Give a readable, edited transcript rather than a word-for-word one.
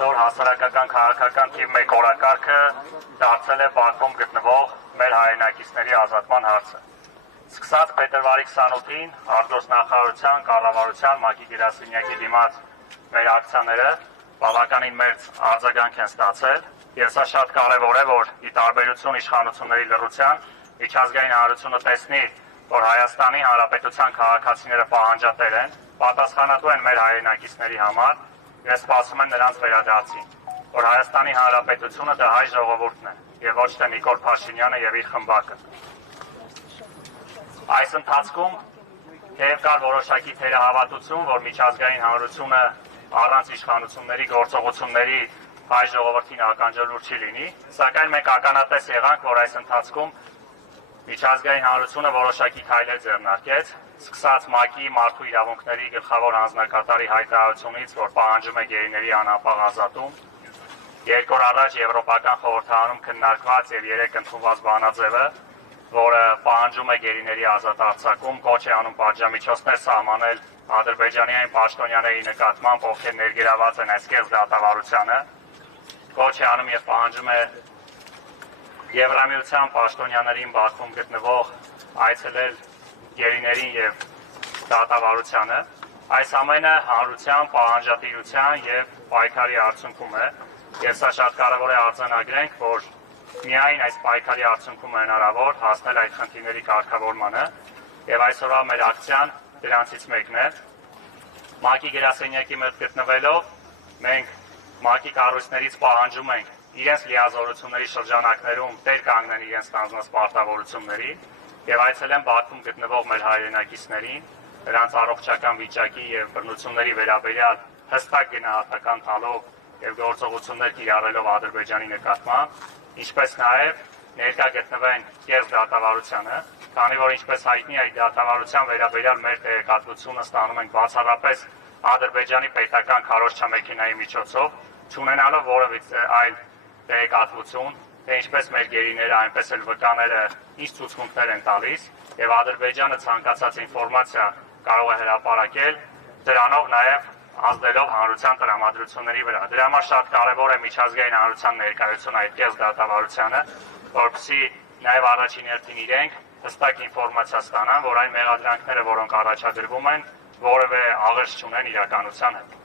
այսօր հասարակական քաղաքական թիվ 1 օրակարգը դարձել է Բաքվում գտնվող մեր հայրենակիցների ազատման հարցը։ Սկսած փետրվարի 28-ին արտգործնախարարության, կառավարության, ՄԱԿ-ի գրասենյակի դիմաց մեր ակցիաները բավականին մեծ արձագանք են ստացել, եւ սա շատ կարեւոր է, որ ի տարբերություն իշխանությունների լռության, միջազգային հանրությունը տեսնի, որ Հայաստանի Հանրապետության քաղաքացիները պահանջատեր են, պատասխանատու են մեր հայրենակիցների համար եւ սպասում են նրանց վերադարձին, որ Հայաստանի Հանրապետությունը դա հայ ժողովուրդն է եւ ոչ թե Նիկոլ Փաշինյանը եւ իր խմբակը։ Այս ընթացքում թեև կար որոշակի թերահավատություն, որ միջազգային հանրությունը առանց իշխանությունների գործողությունների հայ ժողովրդին ականջալուր չի լինի, սակայն մենք ականատես եղանք, որ այս ընթացքում միջազգային հանրությունը որոշակի քայլեր ձեռնարկեց, սկսած ՄԱԿ-ի մարդու իրավունքների գլխավոր հանձնակատարի հայտարարությունից, որ պահանջում է գերիների անապահ ազատում, 2 օր առաջ Եվրոպական խորհրդարանում քննարկված եւ 3 ընդունված բանաձևը, որը պահանջում է գերիների ազատ արձակում, կոչ է անում պատժամիջոցներ սահմանել ադրբեջանյան պաշտոնյաների նկատմամբ, ովքեր ներգրաված են այս կեղծ դատավարությանը, կոչ է անում եւ պահանջում է Եվրամիության պաշտոնյաներին Բաքվում գտնվող այցելել գերիներին եւ դատավարությանը, այս ամենը հանրության, պահանջատիրության եւ պայքարի արդյունքում է, եւ սա շատ կարեւոր է արձանագրենք, որ միայն այս պայքարի արդյունքում է հնարավոր հասնել այդ խնդիրների կարգավորմանը, եւ այսօրվա մեր ակցիան դրանցից մեկն է։ ՄԱԿ-ի գրասենյակի մոտ գտնվելով մենք ՄԱԿ-ի կառույցներից պահանջում ենք իրենց լիազորությունների շրջանակներում տեր կանգնեն իրենց ստանձնած պարտավորությունների եւ այցելեն Բաքվում գտնվող մեր հայրենակիցներին, նրանց առողջական վիճակի եւ բռնությունների վերաբերյալ հստակ գնահատական տալով եւ գործողություններ կիրառելով Ադրբեջանի նկատմամբ, ինչպես նաեւ ներկա գտնվեն կեղծ դատավարությանը, քանի որ ինչպես հայտնի է, այդ դատավարության վերաբերյալ մեր տեղեկատվությունը ստանում ենք բացառապես Ադրբեջանի պետական քարոզչամեքենայի միջոցով, չունենալով որևէ այլ տեղեկատվություն, թե ինչպես մեր գերիները, այնպես էլ վկաները ինչ ցուցմունքներ են տալիս, եւ Ադրբեջանը ցանկացած ինֆորմացիա կարող է հրապարակել, դրանով նաեւ ազդելով հանրության տրամադրությունների վրա։ Դրա համար շատ կարեւոր է միջազգային հանրության ներկայությունը այդ կեղծ դատավարությանը, որպեսզի նաեւ առաջին հերթին իրենք հստակ ինֆորմացիա ստանան, որ այն մեղադրանքները, որոնք առաջադրվում են, որևէ աղերս չունեն իրականության հետ։